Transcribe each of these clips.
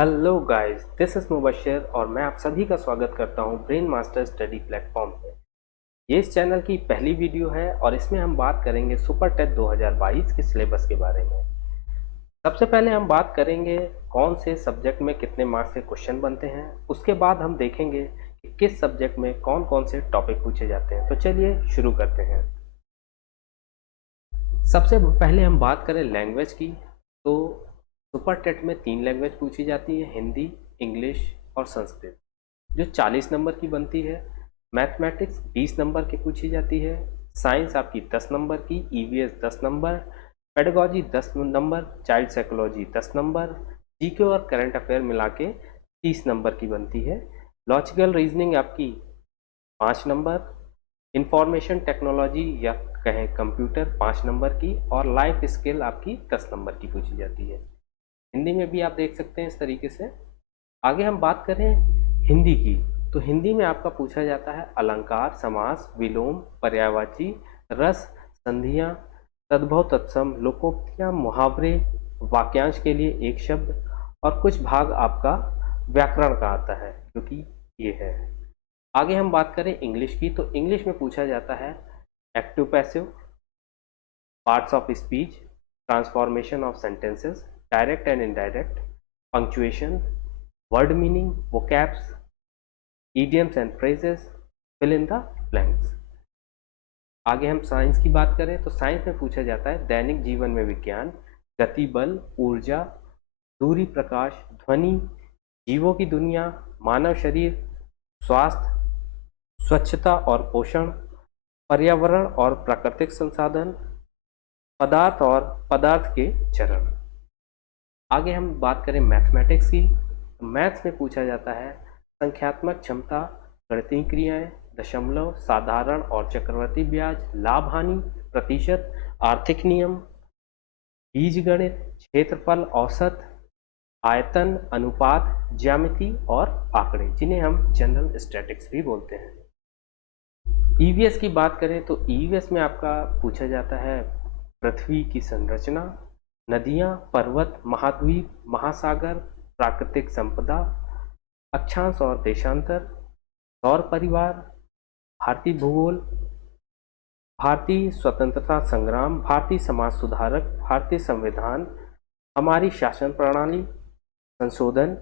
Hello guys, this is Mubashar और मैं आप सभी का स्वागत करता हूं ब्रेन मास्टर स्टडी प्लेटफॉर्म पे। ये इस चैनल की पहली वीडियो है और इसमें हम बात करेंगे सुपर टेट 2022 के सिलेबस के बारे में। सबसे पहले हम बात करेंगे कौन से सब्जेक्ट में कितने मार्क्स के क्वेश्चन बनते हैं। उसके बाद हम देखेंगे कि किस सब्जेक्ट में कौन कौन से टॉपिक पूछे जाते हैं। तो चलिए शुरू करते हैं। सबसे पहले हम बात करें लैंग्वेज की, तो सुपर टेट में 3 लैंग्वेज पूछी जाती है, हिंदी, इंग्लिश और संस्कृत, जो 40 नंबर की बनती है। मैथमेटिक्स 20 नंबर की पूछी जाती है। साइंस आपकी 10 नंबर की, EVS 10 number, pedagogy 10 number, child psychology 10 number, GK और करंट अफेयर मिला के 30 नंबर की बनती है। लॉजिकल रीजनिंग आपकी 5 नंबर, इंफॉर्मेशन टेक्नोलॉजी या कहें कंप्यूटर 5 नंबर की, और लाइफ स्किल आपकी 10 नंबर की पूछी जाती है। हिंदी में भी आप देख सकते हैं इस तरीके से। आगे हम बात करें हिंदी की, तो हिंदी में आपका पूछा जाता है अलंकार, समास, विलोम, पर्यायवाची, रस, संधियां, तद्भव, तत्सम, लोकोक्तियां, मुहावरे, वाक्यांश के लिए एक शब्द, और कुछ भाग आपका व्याकरण का आता है, क्योंकि ये है। आगे हम बात करें इंग्लिश की, तो इंग्लिश में पूछा जाता है active passive, parts of speech, transformation of sentences, direct and indirect, punctuation, word meaning, vocabs, idioms and phrases, fill in the blanks। आगे हम साइंस की बात करें, तो साइंस में पूछा जाता है दैनिक जीवन में विज्ञान, गति, बल, ऊर्जा, दूरी, प्रकाश, ध्वनि, जीवों की दुनिया, मानव शरीर, स्वास्थ्य, स्वच्छता और पोषण, पर्यावरण और प्राकृतिक संसाधन, पदार्थ और पदार्थ के चरण। आगे हम बात करें मैथमेटिक्स की, तो मैथ्स में पूछा जाता है संख्यात्मक क्षमता, गणितीय क्रियाएं, दशमलव, साधारण और चक्रवर्ती ब्याज, लाभ हानि, प्रतिशत, आर्थिक नियम, बीजगणित, क्षेत्रफल, औसत, आयतन, अनुपात, ज्यामिति और आंकड़े, जिन्हें हम जनरल स्टैटिक्स भी बोलते हैं। ईवीएस की बात करें, तो ईवीएस में आपका पूछा जाता है पृथ्वी की संरचना, नदियां, पर्वत, महाद्वीप, महासागर, प्राकृतिक संपदा, अक्षांश और देशांतर, सौर परिवार, भारतीय भूगोल, भारतीय स्वतंत्रता संग्राम, भारतीय समाज सुधारक, भारतीय संविधान, हमारी शासन प्रणाली, संशोधन,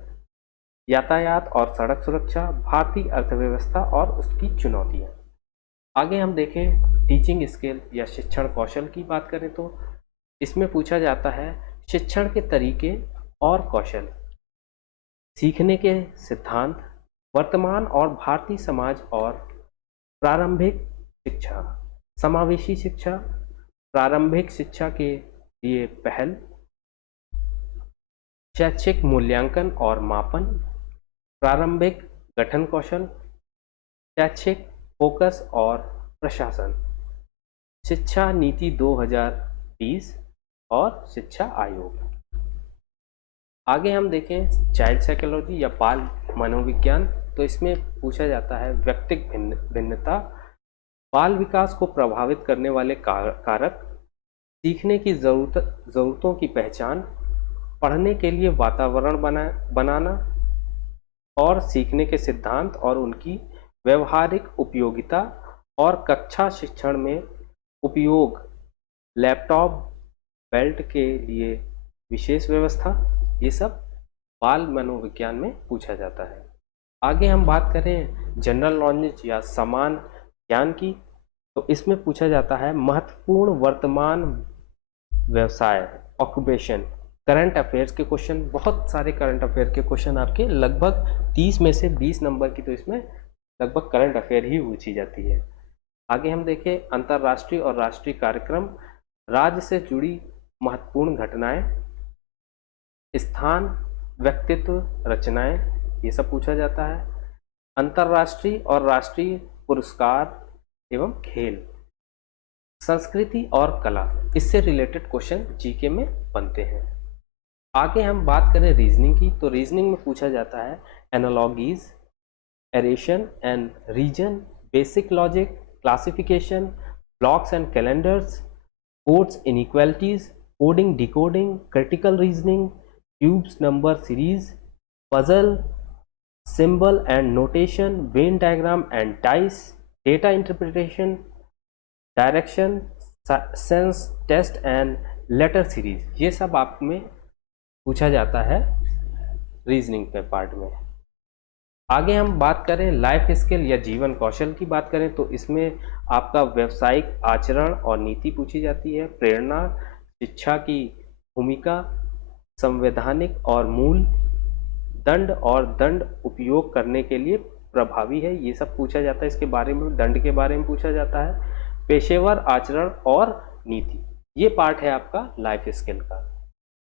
यातायात और सड़क सुरक्षा, भारतीय अर्थव्यवस्था और उसकी चुनौतियां। आगे हम देखें टीचिंग स्किल या शिक्षण कौशल की बात करें, तो इसमें पूछा जाता है शिक्षण के तरीके और कौशल, सीखने के सिद्धांत, वर्तमान और भारतीय समाज और प्रारंभिक शिक्षा, समावेशी शिक्षा, प्रारंभिक शिक्षा के लिए पहल, शैक्षिक मूल्यांकन और मापन, प्रारंभिक गठन कौशल, शैक्षिक फोकस और प्रशासन, शिक्षा नीति 2020 और शिक्षा आयोग। आगे हम देखें चाइल्ड साइकोलॉजी या बाल मनोविज्ञान, तो इसमें पूछा जाता है व्यक्तिक भिन्नता, बाल विकास को प्रभावित करने वाले कारक, सीखने की ज़रूरतों की पहचान, पढ़ने के लिए वातावरण बनाना और सीखने के सिद्धांत और उनकी व्यवहारिक उपयोगिता, और कक्षा शिक्षण में उपयोग, लैपटॉप, बेल्ट के लिए विशेष व्यवस्था, ये सब बाल मनोविज्ञान में पूछा जाता है। आगे हम बात करें जनरल नॉलेज या समान ज्ञान की, तो इसमें पूछा जाता है महत्वपूर्ण वर्तमान व्यवसाय, ऑक्यूपेशन, करंट अफेयर्स के क्वेश्चन। बहुत सारे करंट अफेयर के क्वेश्चन आपके लगभग 30 में से 20 नंबर की, तो इसमें लगभग करंट अफेयर ही पूछी जाती है। आगे हम देखें अंतर्राष्ट्रीय और राष्ट्रीय कार्यक्रम, राज्य से जुड़ी महत्वपूर्ण घटनाएं, स्थान, व्यक्तित्व, रचनाएं, ये सब पूछा जाता है। अंतर्राष्ट्रीय और राष्ट्रीय पुरस्कार एवं खेल, संस्कृति और कला, इससे रिलेटेड क्वेश्चन जीके में बनते हैं। आगे हम बात करें रीजनिंग की, तो रीजनिंग में पूछा जाता है analogies, assertion and reason, basic logic, classification, blocks and calendars, codes inequalities, coding decoding, critical reasoning, cubes number series, puzzle, symbol and notation, Venn diagram and dice, data interpretation, direction, sense, test and letter series, ये सब आप में पूछा जाता है reasoning पे part में। आगे हम बात करें लाइफ स्किल या जीवन कौशल की बात करें तो इसमें आपका व्यावसायिक आचरण और नीति पूछी जाती है, प्रेरणा, शिक्षा की भूमिका, संवैधानिक और मूल, दंड और दंड उपयोग करने के लिए प्रभावी है, ये सब पूछा जाता है इसके बारे में, दंड के बारे में पूछा जाता है, पेशेवर आचरण और नीति, ये पार्ट है आपका लाइफ स्किल का।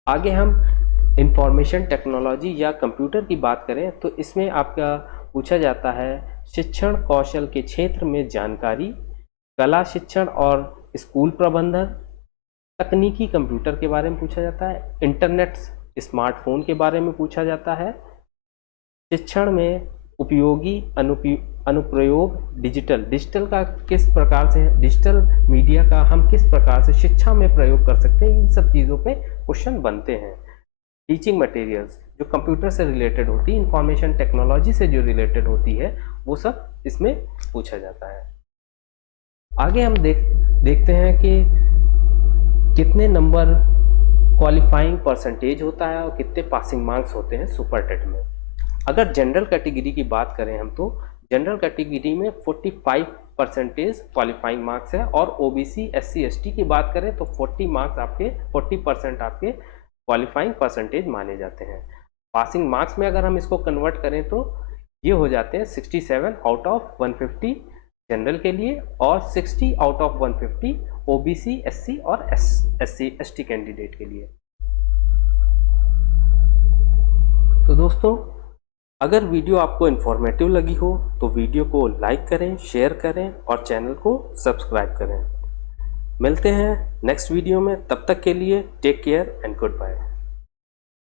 आगे हम इंफॉर्मेशन टेक्नोलॉजी या कंप्यूटर की बात करें तो इसमें आपका पूछा जाता है शिक्षण कौशल के क्षेत्र में जानकारी, कला शिक्षण और स्कूल प्रबंधन, तकनीकी कंप्यूटर के बारे में पूछा जाता है, इंटरनेट स्मार्टफोन के बारे में पूछा जाता है, शिक्षण में उपयोगी अनुप्रयोग, डिजिटल का किस प्रकार से, डिजिटल मीडिया का हम किस प्रकार से शिक्षा में प्रयोग कर सकते हैं, इन सब चीज़ों पे क्वेश्चन बनते हैं। टीचिंग मटेरियल्स जो कंप्यूटर से रिलेटेड होती है, इंफॉर्मेशन टेक्नोलॉजी से जो रिलेटेड होती है, वो सब इसमें पूछा जाता है। आगे हम देखते हैं कि कितने नंबर क्वालिफाइंग परसेंटेज होता है और कितने पासिंग मार्क्स होते हैं सुपर टेट में। अगर जनरल कैटेगरी की बात करें हम तो जनरल कैटेगरी में 45% क्वालिफाइंग मार्क्स है और ओबीसी एससी एसटी की बात करें तो 40% आपके क्वालिफाइंग परसेंटेज माने जाते हैं। पासिंग मार्क्स में अगर हम इसको कन्वर्ट करें तो ये हो जाते हैं 67 आउट ऑफ 150 जनरल के लिए और 60 आउट ऑफ 150 ओबीसी एससी और एससी एसटी कैंडिडेट के लिए। तो दोस्तों, अगर वीडियो आपको इन्फॉर्मेटिव लगी हो तो वीडियो को लाइक करें, शेयर करें और चैनल को सब्सक्राइब करें। मिलते हैं नेक्स्ट वीडियो में, तब तक के लिए take care and good bye.